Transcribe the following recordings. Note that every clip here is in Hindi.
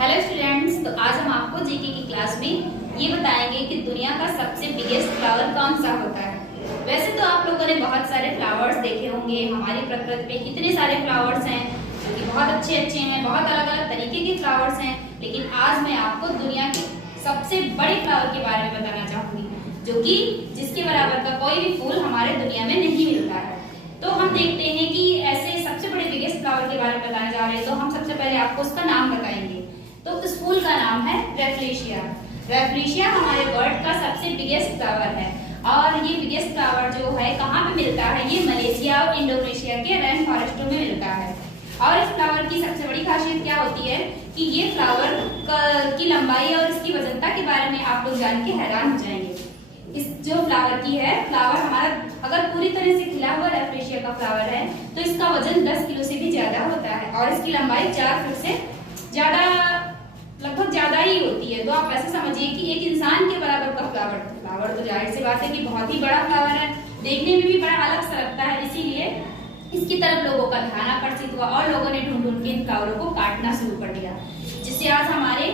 हेलो स्टूडेंट्स, तो आज हम आपको जीके की क्लास में ये बताएंगे कि दुनिया का सबसे बिगेस्ट फ्लावर कौन सा होता है। वैसे तो आप लोगों ने बहुत सारे फ्लावर्स देखे होंगे, हमारी प्रकृति में कितने सारे फ्लावर्स हैं जो कि बहुत अच्छे अच्छे हैं, बहुत अलग अलग तरीके के फ्लावर्स हैं। लेकिन आज मैं आपको दुनिया के सबसे बड़े फ्लावर के बारे में बताना चाहूंगी, जो कि जिसके बराबर का कोई भी फूल हमारे दुनिया में नहीं मिलता है। तो हम देखते हैं कि ऐसे सबसे बड़े बिगेस्ट फ्लावर के बारे में बताने जा रहे हैं। तो हम सबसे पहले आपको उसका नाम बताएंगे। तो इस फूल का नाम है रैफ्लेशिया। रैफ्लेशिया हमारे वर्ल्ड का सबसे बिगेस्ट फ्लावर है और ये बिगेस्ट फ्लावर जो है कहाँ पे मिलता है, ये मलेशिया और इंडोनेशिया के रेन फॉरेस्टों में मिलता है। और इस फ्लावर की सबसे बड़ी खासियत क्या होती है कि ये फ्लावर की लंबाई और इसकी वजनता के बारे में आप लोग जान के हैरान हो जाएंगे। इस जो फ्लावर की है, फ्लावर हमारा अगर पूरी तरह से खिला हुआ रैफ्लेशिया का फ्लावर है तो इसका वजन 10 किलो से भी ज्यादा होता है और इसकी लंबाई 4 फुट से ज्यादा, लगभग ज्यादा ही होती है। तो आप ऐसे समझिए कि एक इंसान के बराबर का फ्लावर तो जाहिर सी बात है कि बहुत ही बड़ा फ्लावर है, देखने में भी बड़ा अलग सा लगता है। इसीलिए इसकी तरफ लोगों का ध्यान आकर्षित हुआ और लोगों ने ढूंढ ढूंढ के इन फ्लावरों को काटना शुरू कर दिया, जिससे आज हमारे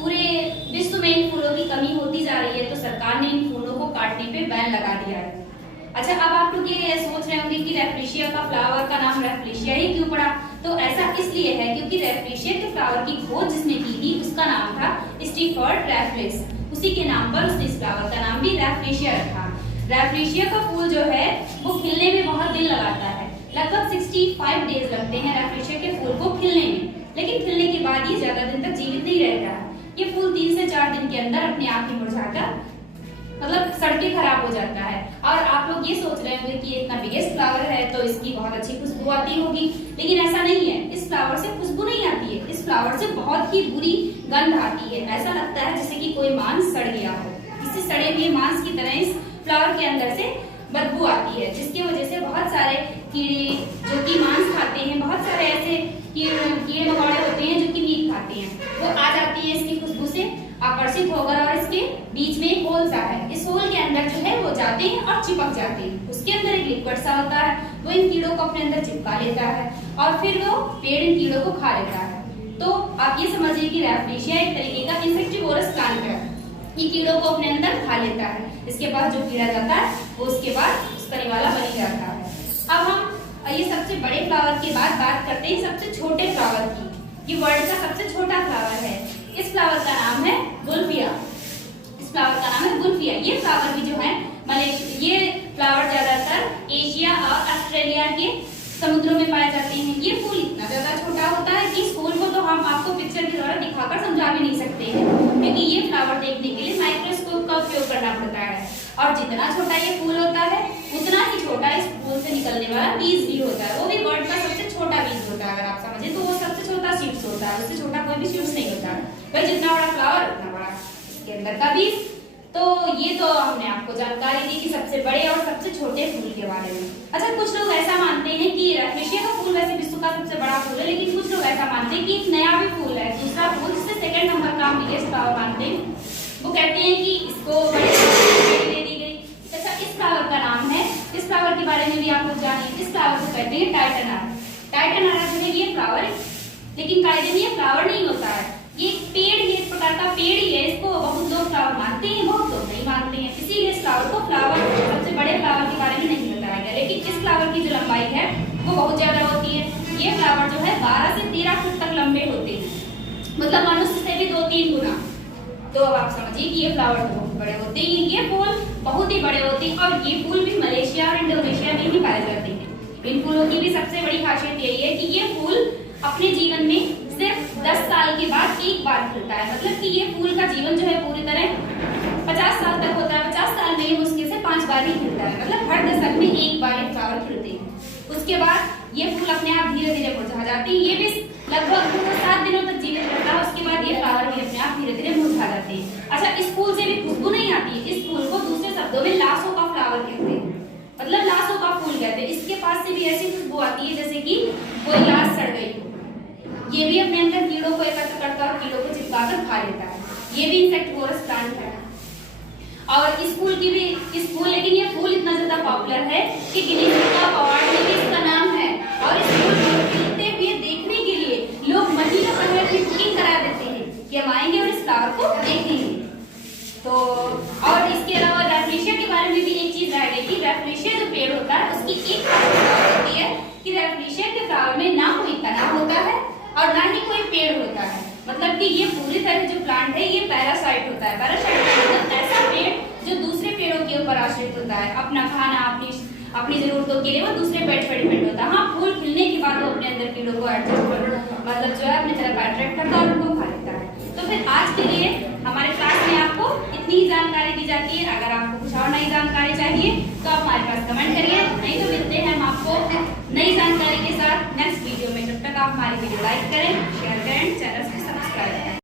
पूरे विश्व में इन फूलों की कमी होती जा रही है। तो सरकार ने इन फूलों को काटने पे बैन लगा दिया है। अच्छा, अब आप लोग ये सोच रहे होंगे कि रैफ्लेशिया का फ्लावर का नाम रैफ्लेशिया ही क्यों पड़ा। तो ऐसा इसलिए है क्योंकि रैफ्लेशिया के फ्लावर की खोज जिसने की थी उसका नाम था स्टीफर्ड रैफलेस। उसी के नाम पर उसने इस फ्लावर का नाम भी रैफ्लेशिया रखा। रैफ्लेशिया का फूल जो है वो खिलने में बहुत दिन लगाता है, लगभग 65 डेज लगते हैं रैफ्लेशिया के फूल को खिलने में। लेकिन खिलने के बाद ये ज्यादा दिन तक जीवित नहीं रहता है। ये फूल 3 से 4 दिन के अंदर अपने आप ही मुरझाकर मतलब सड़के खराब हो जाता है। और आप लोग ये सोच रहे होंगे कि ये इतना बिगेस्ट फ्लावर है तो इसकी बहुत अच्छी खुशबू आती होगी, लेकिन ऐसा नहीं है। इस फ्लावर से खुशबू नहीं आती है, इस फ्लावर से बहुत ही बुरी गंध आती है। ऐसा लगता है जैसे कि कोई मांस सड़ गया हो, किसी सड़े हुए मांस की तरह इस फ्लावर के अंदर से बदबू आती है, जिसकी वजह से बहुत सारे कीड़े जो कि मांस खाते हैं, बहुत सारे ऐसे कीड़े मकोड़े होते हैं जो कि मीट खाते हैं, वो आ जाती है इसकी खुशबू से आकर्षित होकर और इसके बीच में एक होल सा है। इस होल के अंदर जो है वो जाते हैं और चिपक जाते हैं। उसके अंदर एक लिक्विड सा होता है, वो इन कीड़ों को अपने अंदर चिपका लेता है और फिर वो पेड़ इन कीड़ों को खा लेता है। तो आप ये समझिए कि रैफ्लेशिया एक तरीके का इंसेक्टिवोरस प्लांट है, ये कीड़ों को अपने अंदर खा लेता है। इसके पास जो कीड़ा जाता है वो उसके बाद उसका निवाला बन जाता है। अब हम ये सबसे बड़े फ्लावर के बाद बात करते हैं सबसे छोटे फ्लावर की। ये वर्ल्ड का सबसे छोटा फ्लावर है। इस फ्लावर का नाम है गुल्फिया। इस फ्लावर का नाम है गुल्फिया। ये फ्लावर भी जो है ये फ्लावर ज्यादातर एशिया और ऑस्ट्रेलिया के समुद्रों में पाए जाते हैं। ये फूल इतना ज्यादा छोटा होता है कि इस फूल को तो हम आपको पिक्चर के द्वारा दिखाकर समझा भी नहीं सकते हैं, क्योंकि ये फ्लावर देखने के लिए माइक्रोस्कोप का उपयोग करना पड़ता है। और जितना छोटा ये फूल होता है उतना ही छोटा इस फूल से निकलने वाला बीज भी होता है। वो भी वर्ल्ड का सबसे छोटा बीज होता है। अगर आप समझे तो वो सबसे छोटा सीड्स होता है, उससे छोटा कोई भी सीड्स नहीं होता है। भाई जितना बड़ा फ्लावर उतना बड़ा इसके अंदर का बीज। तो ये तो हमने आपको जानकारी दी कि सबसे बड़े और सबसे छोटे फूल के बारे में। अच्छा, कुछ लोग ऐसा मानते हैं कि रैफ्लेशिया का फूल वैसे विश्व का सबसे बड़ा फूल है, लेकिन कुछ लोग ऐसा मानते हैं कि एक नया भी फूल है, दूसरा फूल जिससे सेकंड नंबर का बिगेस्ट फ्लावर मानते हैं। वो कहते हैं कि इसको बड़े दे दी गई। अच्छा, इस फ्लावर का नाम है, इस फ्लावर के बारे में भी आप लोग जानिए। इस फ्लावर को कहते हैं टाइटनारा। टाइटनारा जो है ये फ्लावर, लेकिन कायदे में ये फ्लावर नहीं होता है, ये पेड़ ही, एक प्रकार का पेड़ ही है। इसको बहुत लोग फ्लावर मानते हैं, बहुत लोग नहीं मानते हैं। इसीलिए इस फ्लावर को फ्लावर सबसे बड़े फ्लावर के बारे में नहीं बताया गया। लेकिन इस फ्लावर की जो लंबाई है वो बहुत ज्यादा होती है। ये फ्लावर जो है 12 से 13 फुट तक लंबे होते हैं, मतलब मनुष्य से भी 2-3 गुना। तो अब आप समझिए कि ये फ्लावर बहुत बड़े होते हैं, ये फूल बहुत ही बड़े होते हैं और ये फूल भी मलेशिया और इंडोनेशिया में ही पाए जाते हैं। इन फूलों की भी सबसे बड़ी खासियत यही है कि ये फूल अपने जीवन में सिर्फ 10 साल के बाद एक बार खिलता है। मतलब कि ये फूल का जीवन जो है पूरी तरह 50 साल तक होता है। 50 साल में मुश्किल से 5 बार ही खिलता है, मतलब हर दशक में एक बार ये फ्लावर खिलते हैं। उसके बाद ये फूल अपने आप धीरे धीरे मुरझा जाते हैं। ये भी लगभग 7 दिनों तक जीवित रहता है। उसके बाद ये फ्लावर भी अपने आप धीरे धीरे मुरझा जाते हैं। अच्छा, इस फूल से भी खुशबू नहीं आती है। इस फूल को दूसरे शब्दों में लाशों का फ्लावर कहते हैं, मतलब लाशों का फूल कहते हैं। इसके पास से भी ऐसी खुशबू आती है जैसे कि कोई लाश सड़ गई। ये भी अपने अंदर कीड़ों को एकत्र करता है और कीड़ों को चिपकाकर खा लेता है। ये भी इंसेक्टिवोरस प्लांट है। और इस फूल की भी लेकिन ये फूल इतना ज्यादा पॉपुलर है कि गिनीज बुक ऑफ अवार्ड में भी इसका नाम है। और इस फूल को खिलते हुए देखने के लिए लोग महीनों भर की बुकिंग करा देते हैं। मतलब कि ये पूरी तरह जो प्लांट है ये पैरासाइट होता है। पैरासाइट मतलब ऐसा पेड़ जो दूसरे पेड़ों के ऊपर आश्रित होता है, अपना खाना अपनी जरूरतों के लिए वो दूसरे पेड़ पर डिपेंड होता है। हाँ, फूल खिलने के बाद वो अपने अंदर कीड़ों को एडजस्ट कर मतलब जो है अपनी तरफ अट्रैक्ट करता है और उनको खा लेता है। तो फिर आज के लिए हमारे क्लास में आपको इतनी ही जानकारी दी जाती है। अगर आपको कुछ और नई जानकारी चाहिए तो आप हमारे पास कमेंट करिए, नहीं तो मिलते हैं हम आपको नई जानकारी के साथ नेक्स्ट वीडियो में। जब तक आप हमारी वीडियो लाइक करें, शेयर करें, चैनल को सब्सक्राइब करें।